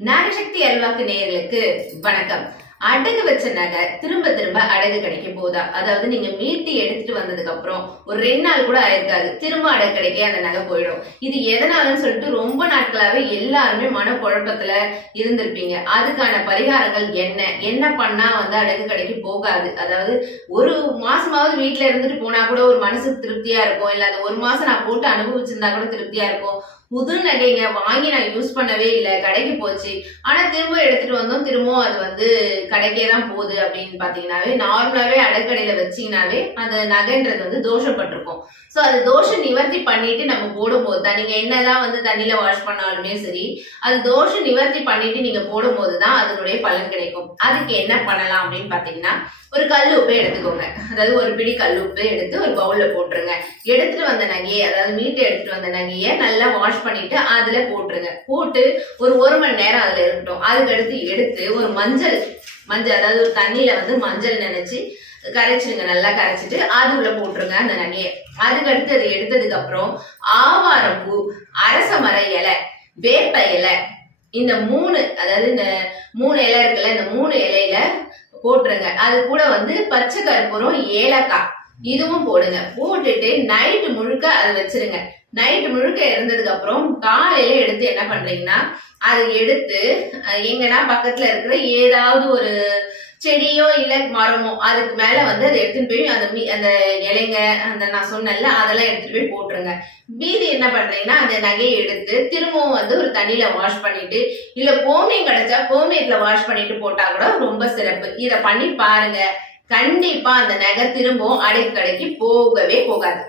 நாகசக்தி அல்வாக்கு நேயர்களுக்கு வணக்கம். அடகு வச்ச நகை திரும்ப திரும்ப அடகு கிடைக்க போதா? அதாவது நீங்க மீட்டி எடுத்துட்டு வந்ததுக்கு அப்புறம் ஒரு 2 நாள் கூட ஆயிருக்காது, திரும்ப அடகு கிடைக்க அந்த நகை போயிடும். இது எதனாலன்னு சொல்லிட்டு ரொம்ப நாட்களாவே எல்லாருமே மனக்குழப்பத்துல இருந்திருப்பீங்க. அதுக்கான பரிகாரங்கள் என்ன என்ன பண்ணா அடகு கிடைக்க போகாது? அதாவது ஒரு மாசமாவது வீட்டுல இருந்துட்டு போனா கூட ஒரு மனசுக்கு திருப்தியா இருக்கும், இல்ல அந்த ஒரு மாசம் நான் போட்டு அனுபவிச்சிருந்தா கூட திருப்தியா இருக்கும். புது நகைங்க வாங்கி நான் யூஸ் பண்ணவே இல்லை, கடைக்கு போச்சு, ஆனா திரும்ப எடுத்துட்டு வந்தோம், திரும்பவும் அது கடைக்கே தான் போகுது அப்படின்னு பாத்தீங்கன்னாவே நார்மலாவே அடக்கடையில வச்சீங்கன்னாவே அந்த நகைன்றது தோஷப்பட்டிருக்கும். சோ அது தோஷம் நிவர்த்தி பண்ணிட்டு நம்ம போடும்போது தான், நீங்க என்னதான் தண்ணியில வாஷ் பண்ணாலுமே சரி, அது தோஷம் நிவர்த்தி பண்ணிட்டு நீங்க போடும்போது தான் அதனுடைய பலன் கிடைக்கும். அதுக்கு என்ன பண்ணலாம் அப்படின்னு பாத்தீங்கன்னா, ஒரு கல் உப்பு எடுத்துக்கோங்க. அதாவது ஒரு பிடி கல் உப்பு எடுத்து ஒரு பவுல்ல போட்டுருங்க. எடுத்துட்டு வந்த நகையை, அதாவது மீட்டு எடுத்துட்டு வந்த நகையை நல்லா வாஷ் பண்ணிட்டு அதுல போட்டுருங்க. போட்டு ஒரு மணி நேரம் அதுல இருக்கட்டும். அதுக்கு எடுத்து ஒரு மஞ்சள் அதாவது ஒரு தண்ணியில மஞ்சள் நினைச்சு கரைச்சிடுங்க. நல்லா கரைச்சிட்டு அது உள்ள போட்டுருங்க அந்த நகையை. அதுக்கடுத்து அது எடுத்ததுக்கு அப்புறம் ஆவாரம்பூ, அரச மர இலை, வேப்ப இலை, இந்த 3, அதாவது இந்த 3 இலை இருக்குல்ல, இந்த 3 இலையில போட்டுருங்க. அது கூட பச்சை கற்பூரம், ஏலக்காய் இதுவும் போடுங்க. போட்டுட்டு நைட்டு முழுக்க அதை வச்சிருங்க. நைட்டு முழுக்க இருந்ததுக்கு அப்புறம் காலையில எடுத்து என்ன பண்றீங்கன்னா, அதை எடுத்து எங்கன்னா பக்கத்துல இருக்கிற ஏதாவது ஒரு செடியோ இல்ல மரமோ அதுக்கு மேல அதை எடுத்துட்டு போய் அந்த இலைங்க நான் சொன்னேன்ல அதெல்லாம் எடுத்துட்டு போய் போட்டுருங்க. மீதி என்ன பண்றீங்கன்னா, அந்த நகையை எடுத்து திரும்பவும் ஒரு தண்ணியில வாஷ் பண்ணிட்டு, இல்ல கோமியம் கிடைச்சா கோமியத்துல வாஷ் பண்ணிட்டு போட்டா கூட ரொம்ப சிறப்பு. இத பண்ணி பாருங்க. கண்டிப்பா அந்த நகை திரும்பவும் அடகு கடைக்கு போகவே போகாது.